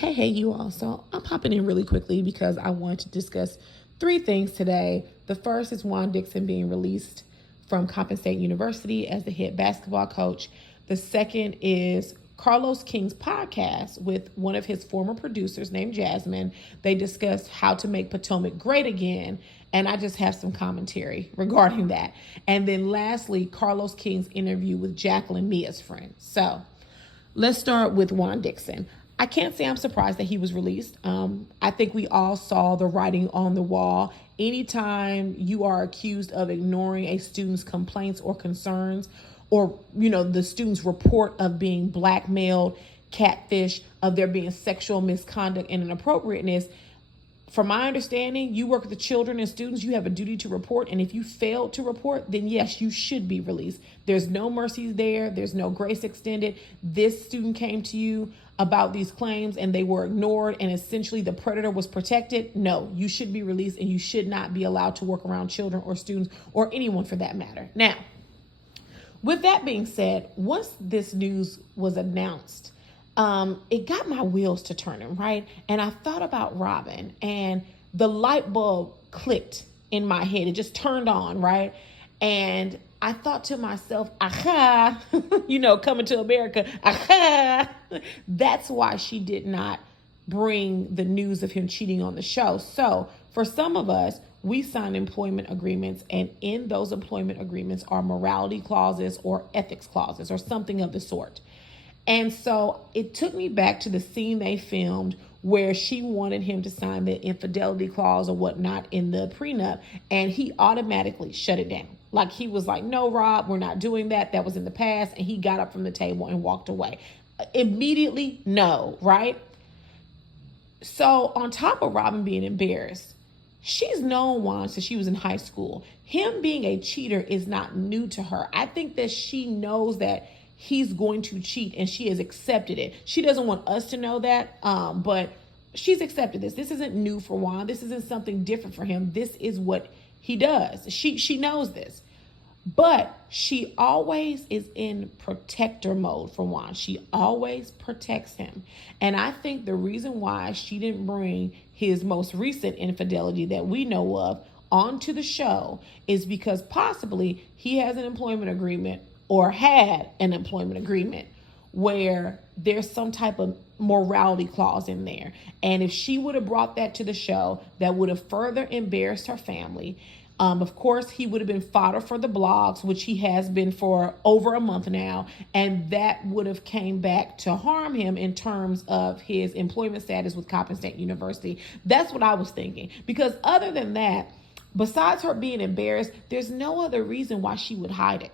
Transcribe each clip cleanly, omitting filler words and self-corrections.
Hey, you all. So I'm popping in really quickly because I want to discuss three things today. The first is Juan Dixon being released from Coppin State University as the head basketball coach. The second is Carlos King's podcast with one of his former producers named Jasmine. They discussed how to make Potomac great again. And I just have some commentary regarding that. And then lastly, Carlos King's interview with Jacqueline, Mia's friend. So let's start with Juan Dixon. I can't say I'm surprised that he was released. I think we all saw the writing on the wall. Anytime you are accused of ignoring a student's complaints or concerns, or, the student's report of being blackmailed, catfish, of there being sexual misconduct and inappropriateness, from my understanding, you work with the children and students, you have a duty to report. And if you fail to report, then yes, you should be released. There's no mercy there. There's no grace extended. This student came to you about these claims and they were ignored and essentially the predator was protected. No, you should be released and you should not be allowed to work around children or students or anyone for that matter. Now, with that being said, once this news was announced, it got my wheels to turning, right? And I thought about Robin and the light bulb clicked in my head. It just turned on, right? And I thought to myself, aha, coming to America, aha. That's why she did not bring the news of him cheating on the show. So for some of us, we sign employment agreements, and in those employment agreements are morality clauses or ethics clauses or something of the sort. And so it took me back to the scene they filmed where she wanted him to sign the infidelity clause or whatnot in the prenup, and he automatically shut it down. Like he was like, no, Rob, we're not doing that. That was in the past. And he got up from the table and walked away. Immediately, no, right? So on top of Robin being embarrassed, she's known Juan since she was in high school. Him being a cheater is not new to her. I think that she knows that he's going to cheat and she has accepted it. She doesn't want us to know that, but she's accepted this. This isn't new for Juan. This isn't something different for him. This is what he does. She knows this. But she always is in protector mode for Juan. She always protects him. And I think the reason why she didn't bring his most recent infidelity that we know of onto the show is because possibly he has an employment agreement or had an employment agreement where there's some type of morality clause in there. And if she would have brought that to the show, that would have further embarrassed her family. Of course, he would have been fodder for the blogs, which he has been for over a month now. And that would have came back to harm him in terms of his employment status with Coppin State University. That's what I was thinking. Because other than that, besides her being embarrassed, there's no other reason why she would hide it.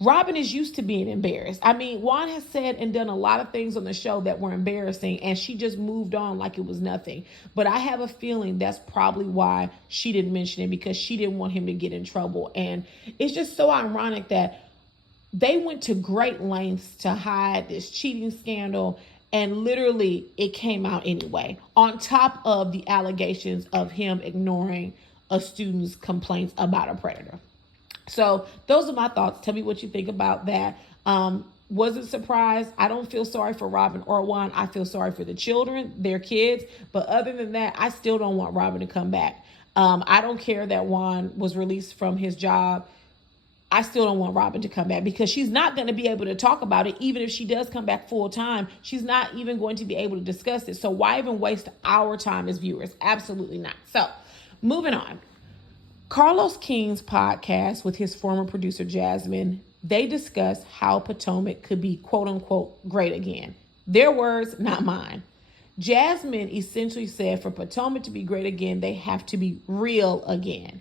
Robin is used to being embarrassed. I mean, Juan has said and done a lot of things on the show that were embarrassing, and she just moved on like it was nothing. But I have a feeling that's probably why she didn't mention it, because she didn't want him to get in trouble. And it's just so ironic that they went to great lengths to hide this cheating scandal, and literally it came out anyway, on top of the allegations of him ignoring a student's complaints about a predator. So those are my thoughts. Tell me what you think about that. Wasn't surprised. I don't feel sorry for Robin or Juan. I feel sorry for the children, their kids. But other than that, I still don't want Robin to come back. I don't care that Juan was released from his job. I still don't want Robin to come back because she's not going to be able to talk about it. Even if she does come back full time, she's not even going to be able to discuss it. So why even waste our time as viewers? Absolutely not. So moving on. Carlos King's podcast with his former producer, Jasmine, they discuss how Potomac could be, quote unquote, great again. Their words, not mine. Jasmine essentially said for Potomac to be great again, they have to be real again.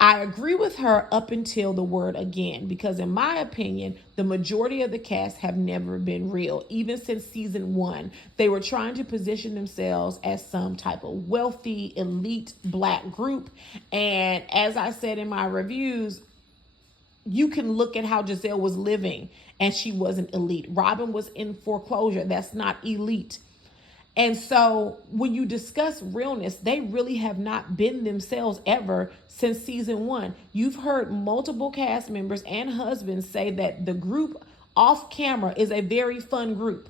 I agree with her up until the word again, because in my opinion, the majority of the cast have never been real. Even since season 1, they were trying to position themselves as some type of wealthy, elite Black group. And as I said in my reviews, you can look at how Giselle was living and she wasn't elite. Robin was in foreclosure. That's not elite. And so when you discuss realness, they really have not been themselves ever since season 1. You've heard multiple cast members and husbands say that the group off camera is a very fun group.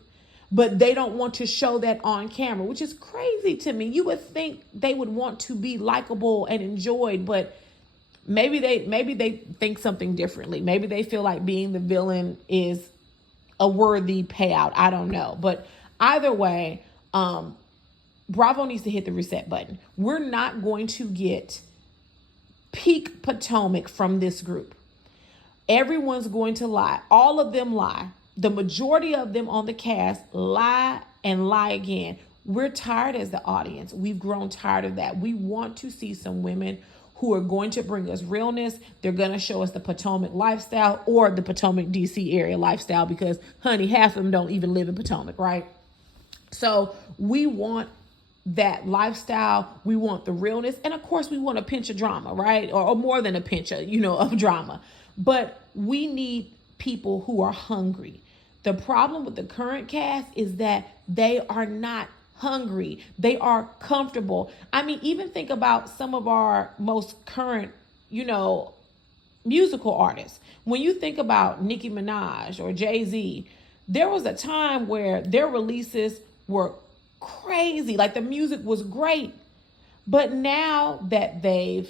but they don't want to show that on camera, which is crazy to me. You would think they would want to be likable and enjoyed, but maybe they think something differently. Maybe they feel like being the villain is a worthy payout. I don't know. But either way, Bravo needs to hit the reset button. We're not going to get peak Potomac from this group. Everyone's going to lie. All of them lie. The majority of them on the cast lie and lie again. We're tired as the audience. We've grown tired of that. We want to see some women who are going to bring us realness. They're going to show us the Potomac lifestyle or the Potomac, DC area lifestyle because, honey, half of them don't even live in Potomac, right? So we want that lifestyle. We want the realness. And of course, we want a pinch of drama, right? Or more than a pinch of, of drama. But we need people who are hungry. The problem with the current cast is that they are not hungry. They are comfortable. I mean, even think about some of our most current, musical artists. When you think about Nicki Minaj or Jay-Z, there was a time where their releases were crazy. Like the music was great. But now that they've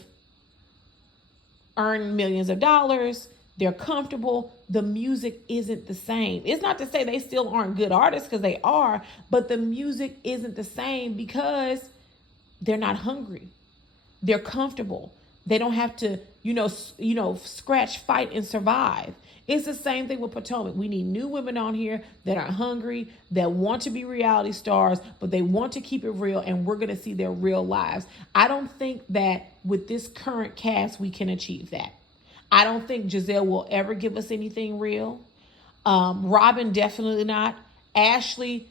earned millions of dollars, they're comfortable, the music isn't the same. It's not to say they still aren't good artists, because they are, but the music isn't the same because they're not hungry. They're comfortable. They don't have to, scratch, fight, and survive. It's the same thing with Potomac. We need new women on here that are hungry, that want to be reality stars, but they want to keep it real, and we're going to see their real lives. I don't think that with this current cast, we can achieve that. I don't think Giselle will ever give us anything real. Robin, definitely not. Ashley,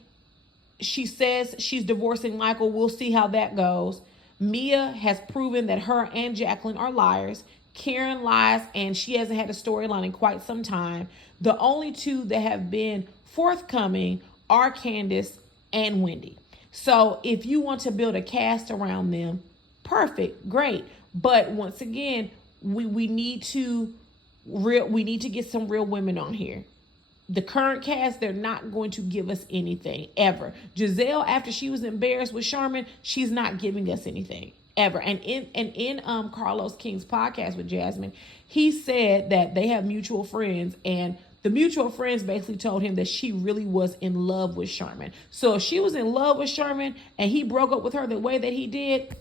she says she's divorcing Michael. We'll see how that goes. Mia has proven that her and Jacqueline are liars. Karen lies, and she hasn't had a storyline in quite some time. The only two that have been forthcoming are Candace and Wendy. So if you want to build a cast around them, perfect, great. But once again, we need to get some real women on here. The current cast, they're not going to give us anything ever. Giselle, after she was embarrassed with Sherman, she's not giving us anything ever. And in Carlos King's podcast with Jasmine, he said that they have mutual friends, and the mutual friends basically told him that she really was in love with Sherman. So if she was in love with Sherman and he broke up with her the way that he did,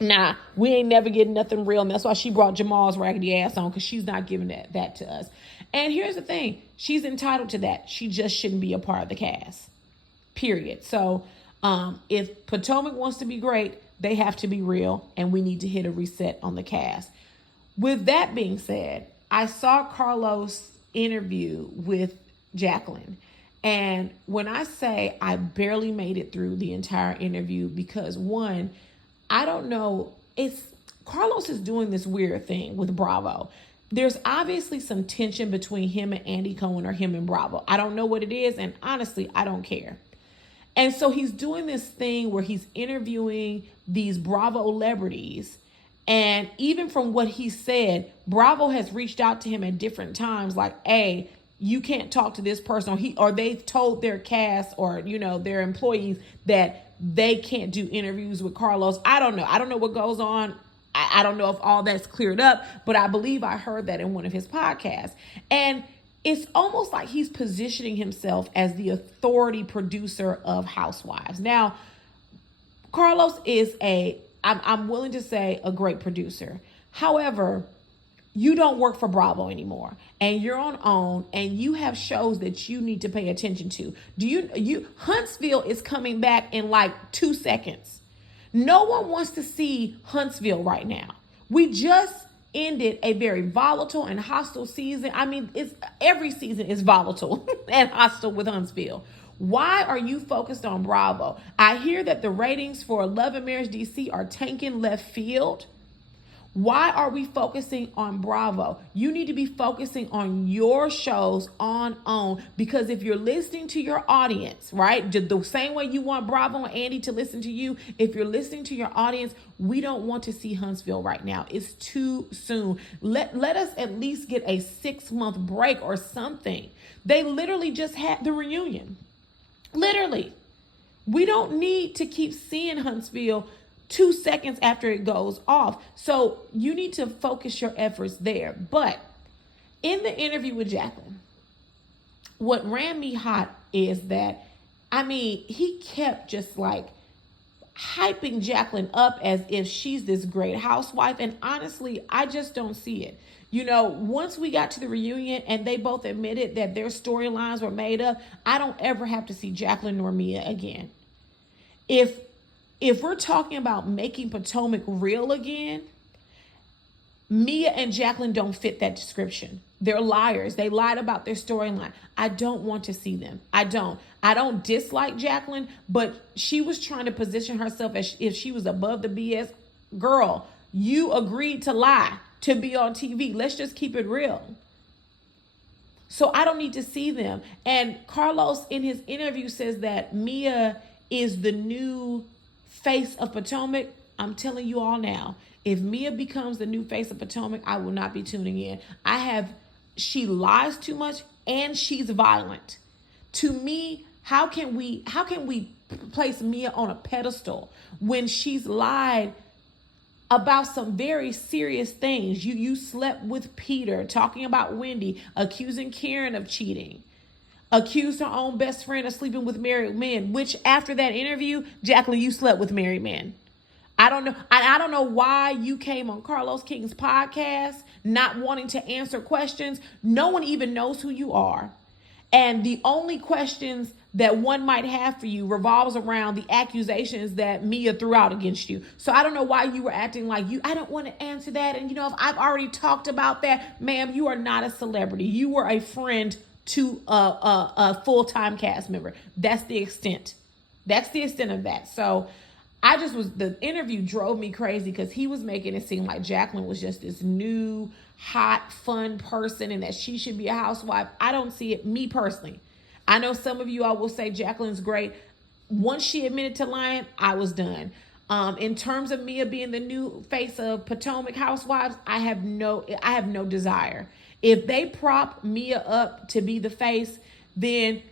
nah, we ain't never getting nothing real. And that's why she brought Jamal's raggedy ass on, because she's not giving that to us. And here's the thing. She's entitled to that. She just shouldn't be a part of the cast. Period. So if Potomac wants to be great, they have to be real, and we need to hit a reset on the cast. With that being said, I saw Carlos' interview with Jacqueline. And when I say I barely made it through the entire interview because, one, I don't know, Carlos is doing this weird thing with Bravo. There's obviously some tension between him and Andy Cohen, or him and Bravo. I don't know what it is, and honestly, I don't care. And so he's doing this thing where he's interviewing these Bravo celebrities. And even from what he said, Bravo has reached out to him at different times like, hey, you can't talk to this person, or they've told their cast or, their employees that they can't do interviews with Carlos. I don't know. I don't know what goes on. I don't know if all that's cleared up, but I believe I heard that in one of his podcasts. And it's almost like he's positioning himself as the authority producer of Housewives. Now, Carlos is I'm willing to say, a great producer. However, you don't work for Bravo anymore, and you're on OWN, and you have shows that you need to pay attention to. Huntsville is coming back in like 2 seconds. No one wants to see Huntsville right now. We just ended a very volatile and hostile season. I mean, every season is volatile and hostile with Huntsville. Why are you focused on Bravo? I hear that the ratings for Love and Marriage DC are tanking left field. Why are we focusing on Bravo? You need to be focusing on your shows on OWN, because if you're listening to your audience, right, the same way you want Bravo and Andy to listen to you, if you're listening to your audience, we don't want to see Huntsville right now. It's too soon. Let us at least get a 6-month break or something. They literally just had the reunion. Literally. We don't need to keep seeing Huntsville 2 seconds after it goes off. So you need to focus your efforts there. But in the interview with Jacqueline, what ran me hot is that, he kept just like hyping Jacqueline up as if she's this great housewife. And honestly, I just don't see it. Once we got to the reunion and they both admitted that their storylines were made up, I don't ever have to see Jacqueline nor Mia again. If we're talking about making Potomac real again, Mia and Jacqueline don't fit that description. They're liars. They lied about their storyline. I don't want to see them. I don't dislike Jacqueline, but she was trying to position herself as if she was above the BS. Girl, you agreed to lie to be on TV. Let's just keep it real. So I don't need to see them. And Carlos in his interview says that Mia is the new face of Potomac. I'm telling you all now, if Mia becomes the new face of Potomac, I will not be tuning in. She lies too much and she's violent. To me, how can we place Mia on a pedestal when she's lied about some very serious things? You slept with Peter, talking about Wendy, accusing Karen of cheating, accused her own best friend of sleeping with married men, which after that interview, Jacqueline, you slept with married men. I don't know. I don't know why you came on Carlos King's podcast not wanting to answer questions. No one even knows who you are. And the only questions that one might have for you revolves around the accusations that Mia threw out against you. So I don't know why you were acting like I don't want to answer that. And if I've already talked about that, ma'am, you are not a celebrity. You were a friend to a full-time cast member. That's the extent. That's the extent of that. So the interview drove me crazy because he was making it seem like Jacqueline was just this new, hot, fun person and that she should be a housewife. I don't see it, me personally. I know some of you all will say Jacqueline's great. Once she admitted to lying, I was done. In terms of Mia being the new face of Potomac Housewives, I have no desire. If they prop Mia up to be the face, then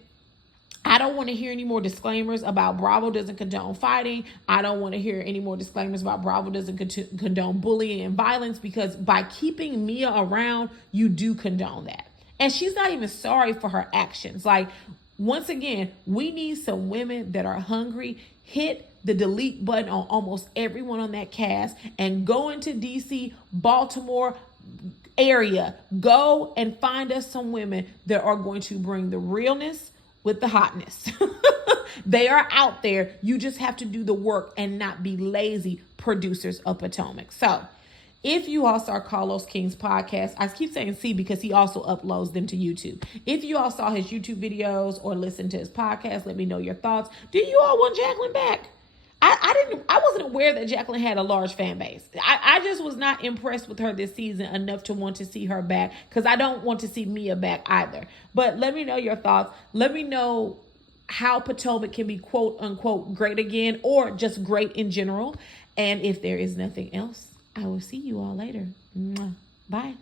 I don't want to hear any more disclaimers about Bravo doesn't condone fighting. I don't want to hear any more disclaimers about Bravo doesn't condone bullying and violence, because by keeping Mia around, you do condone that. And she's not even sorry for her actions. Like, once again, we need some women that are hungry. Hit the delete button on almost everyone on that cast and go into DC, Baltimore area. Go and find us some women that are going to bring the realness with the hotness. They are out there. You just have to do the work and not be lazy producers of Potomac. So if you all saw Carlos King's podcast, I keep saying see because he also uploads them to YouTube. If you all saw his YouTube videos or listened to his podcast, let me know your thoughts. Do you all want Jacqueline back? I wasn't aware that Jacqueline had a large fan base. I just was not impressed with her this season enough to want to see her back, because I don't want to see Mia back either. But let me know your thoughts. Let me know how Potomac can be quote unquote great again, or just great in general. And if there is nothing else, I will see you all later. Bye.